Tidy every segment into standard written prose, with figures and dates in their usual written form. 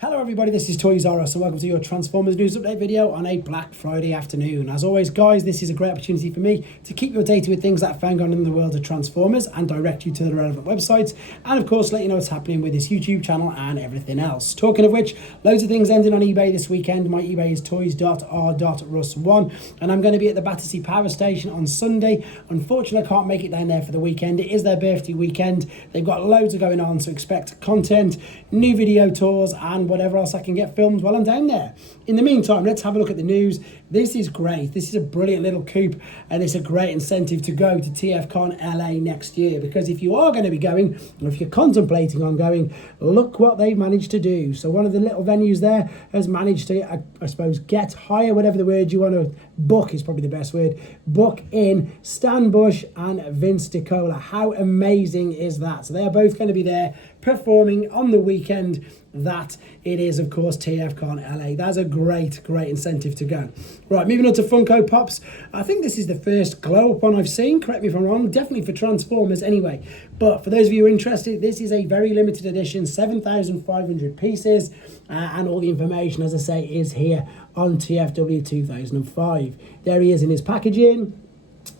Hello everybody, this is Toys R Us and welcome to your Transformers news update video on a Black Friday afternoon. As always guys, this is a great opportunity for me to keep you updated with things that are found on in the world of Transformers and direct you to the relevant websites, and of course let you know what's happening with this YouTube channel and everything else. Talking of which, loads of things ending on eBay this weekend. My eBay is toys.r.rus1 and I'm going to be at the Battersea Power Station on Sunday. Unfortunately I can't make it down there for the weekend. It is their birthday weekend. They've got loads of going on, so expect content, new video tours and whatever else I can get filmed while I'm down there. In the meantime, let's have a look at the news. This is great. This is a brilliant little coupe and it's a great incentive to go to Tfcon LA next year, because if you are going to be going, or if you're contemplating on going, look what they've managed to do. So one of the little venues there has managed to, I suppose, get higher, whatever the word you want to book is probably the best word, book in Stan Bush and Vince DiCola. How amazing is that? So they are both going to be there performing on the weekend that it is, of course, Tfcon LA. That's a great incentive to go. Right, moving on to Funko Pops. I think this is the first glow up one I've seen, correct me if I'm wrong, definitely for Transformers anyway. But for those of you who are interested, this is a very limited edition, 7,500 pieces, and all the information, as I say, is here on TFW 2005. There he is in his packaging.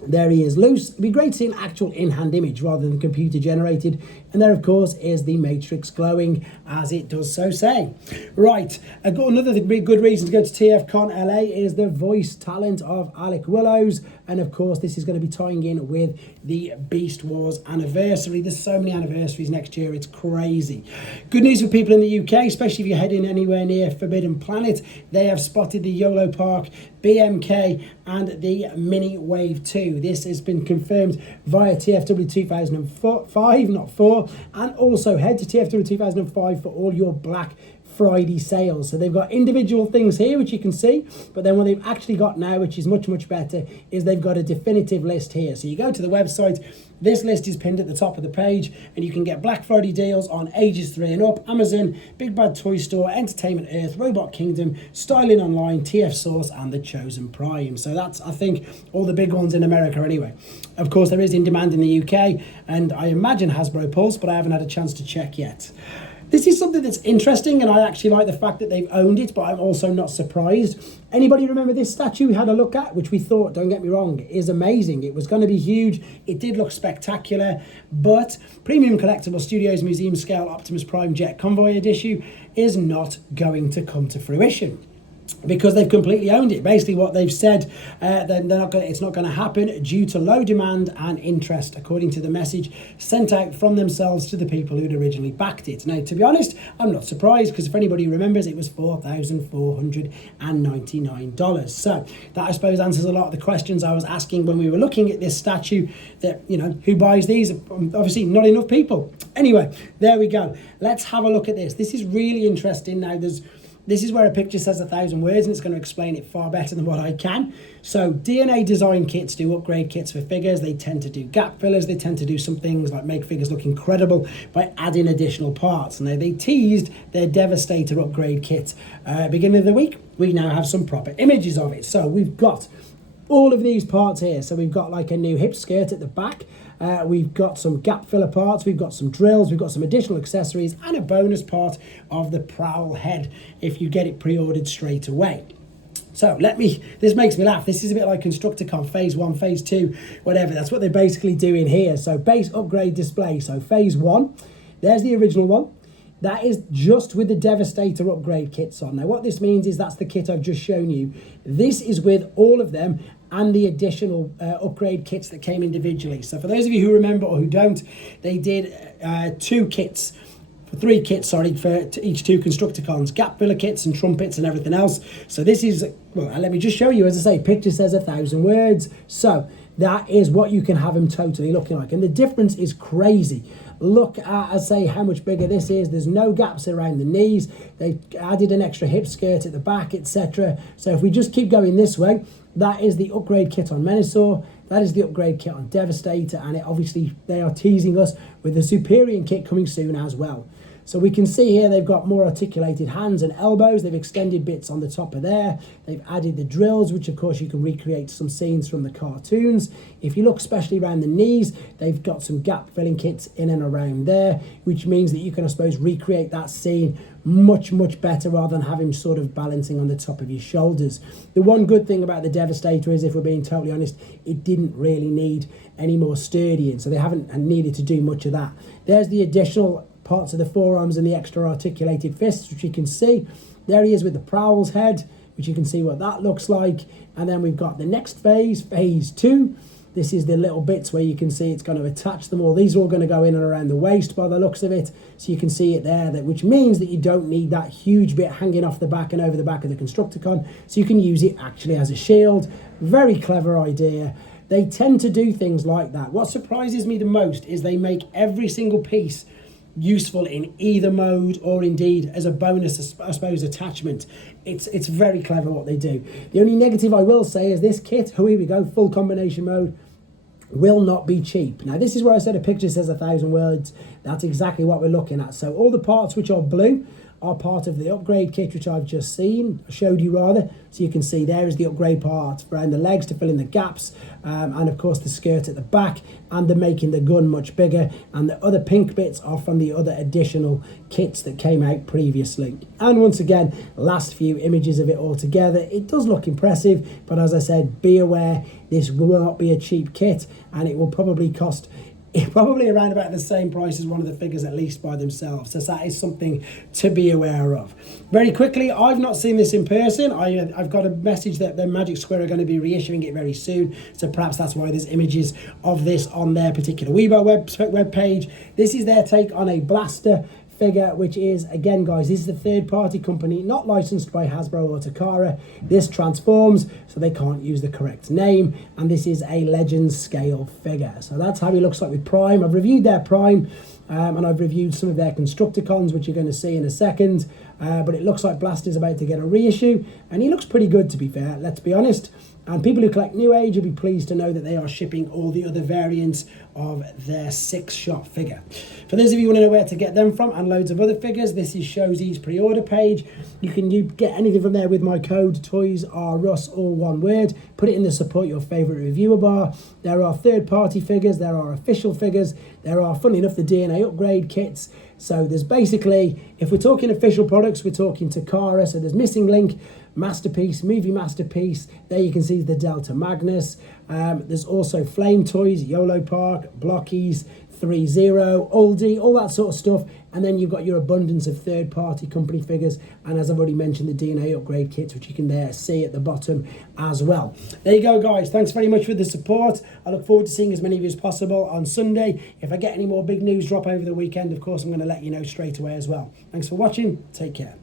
There he is loose. It'd be great to see an actual in-hand image rather than computer generated. And there, of course, is the Matrix glowing, as it does so say. Right, I've got another good reason to go to TFCon LA is the voice talent of Alec Willows. And of course, this is going to be tying in with the Beast Wars anniversary. There's so many anniversaries next year, it's crazy. Good news for people in the UK, especially if you're heading anywhere near Forbidden Planet. They have spotted the YOLO Park, BMK, and the Mini Wave 2. This has been confirmed via TFW 2005, not 4, and also head to TFW 2005 for all your Black Friday sales. So they've got individual things here which you can see, but then what they've actually got now, which is much better, is they've got a definitive list here. So you go to the website, this list is pinned at the top of the page, and you can get Black Friday deals on ages 3 and up, Amazon, Big Bad Toy Store, Entertainment Earth, Robot Kingdom, Styling Online, TF Source, and The Chosen Prime. So that's, I think, all the big ones in America anyway. Of course, there is in demand in the UK, and I imagine Hasbro Pulse, but I haven't had a chance to check yet. This is something that's interesting, and I actually like the fact that they've owned it, but I'm also not surprised. Anybody remember this statue we had a look at, which we thought, don't get me wrong, is amazing. It was going to be huge. It did look spectacular, but Premium Collectible Studios Museum Scale Optimus Prime Jet Convoy Edition is not going to come to fruition, because they've completely owned it. Basically what they've said, it's not going to happen due to low demand and interest, according to the message sent out from themselves to the people who'd originally backed it. Now, to be honest, I'm not surprised, because if anybody remembers, it was $4,499. So that, I suppose, answers a lot of the questions I was asking when we were looking at this statue, that, you know, who buys these? Obviously not enough people. Anyway, there we go. Let's have a look at this. This is really interesting. Now, this is where a picture says 1,000 words, and it's going to explain it far better than what I can. So DNA design kits do upgrade kits for figures. They tend to do gap fillers. They tend to do some things like make figures look incredible by adding additional parts. Now, they teased their Devastator upgrade kit beginning of the week. We now have some proper images of it. So we've got all of these parts here. So we've got like a new hip skirt at the back. We've got some gap filler parts, we've got some drills, we've got some additional accessories, and a bonus part of the prowl head if you get it pre-ordered straight away. So this makes me laugh. This is a bit like Constructicon phase 1, phase 2, whatever. That's what they're basically doing here. So base upgrade display. So phase 1, there's the original one. That is just with the Devastator upgrade kits on. Now, what this means is that's the kit I've just shown you. This is with all of them and the additional upgrade kits that came individually. So for those of you who remember or who don't, they did 3 kits, for each 2 Constructicons, gap filler kits and trumpets and everything else. So this is, well, let me just show you. As I say, picture says 1,000 words. So that is what you can have them totally looking like. And the difference is crazy. Look at, I say, how much bigger this is. There's no gaps around the knees. They added an extra hip skirt at the back, etc. So if we just keep going this way, that is the upgrade kit on Menasor. That is the upgrade kit on Devastator. And it obviously, they are teasing us with the Superior kit coming soon as well. So we can see here they've got more articulated hands and elbows. They've extended bits on the top of there. They've added the drills, which of course you can recreate some scenes from the cartoons. If you look especially around the knees, they've got some gap filling kits in and around there, which means that you can, I suppose, recreate that scene much better rather than have him sort of balancing on the top of your shoulders. The one good thing about the Devastator is, if we're being totally honest, it didn't really need any more sturdying, so they haven't needed to do much of that. There's the additional parts of the forearms and the extra articulated fists, which you can see. There he is with the Prowl's head, which you can see what that looks like. And then we've got the next phase, phase 2. This is the little bits where you can see it's going to attach them all. These are all going to go in and around the waist by the looks of it. So you can see it there, which means that you don't need that huge bit hanging off the back and over the back of the Constructicon. So you can use it actually as a shield. Very clever idea. They tend to do things like that. What surprises me the most is they make every single piece useful in either mode, or indeed as a bonus, I suppose, attachment. It's very clever what they do. The only negative I will say is this kit, here we go, full combination mode, will not be cheap. Now this is where I said a picture says 1,000 words. That's exactly what we're looking at. So all the parts which are blue are part of the upgrade kit, which I've just showed you rather. So you can see there is the upgrade part around the legs to fill in the gaps, and of course the skirt at the back, and they're making the gun much bigger, and the other pink bits are from the other additional kits that came out previously. And once again, last few images of it all together, it does look impressive, but as I said, be aware, this will not be a cheap kit, and it will probably cost probably around about the same price as one of the figures, at least by themselves. So that is something to be aware of. Very quickly, I've not seen this in person. I've got a message that the Magic Square are going to be reissuing it very soon, so perhaps that's why there's images of this on their particular Weibo web page. This is their take on a blaster figure, which is, again guys, this is a third-party company not licensed by Hasbro or Takara. This transforms, so they can't use the correct name, and this is a Legends scale figure. So that's how he looks like with Prime. I've reviewed their Prime, and I've reviewed some of their Constructicons, which you're going to see in a second, but it looks like Blaster's about to get a reissue, and he looks pretty good, to be fair, let's be honest. And people who collect New Age will be pleased to know that they are shipping all the other variants of their 6-shot figure. For those of you who want to know where to get them from, and loads of other figures, this is Shozi's pre-order page. You can get anything from there with my code TOYSRUS, all one word. Put it in the support your favourite reviewer bar. There are third-party figures, there are official figures, there are, funny enough, the DNA upgrade kits. So there's basically, if we're talking official products, we're talking Takara. So there's Missing Link, Masterpiece, Movie Masterpiece. There you can see the Delta Magnus. There's also Flame Toys, YOLO Park, Blockies, 3-0, Aldi, all that sort of stuff. And then you've got your abundance of third-party company figures. And as I've already mentioned, the DNA upgrade kits, which you can there see at the bottom as well. There you go, guys. Thanks very much for the support. I look forward to seeing as many of you as possible on Sunday. If I get any more big news drop over the weekend, of course, I'm going to let you know straight away as well. Thanks for watching. Take care.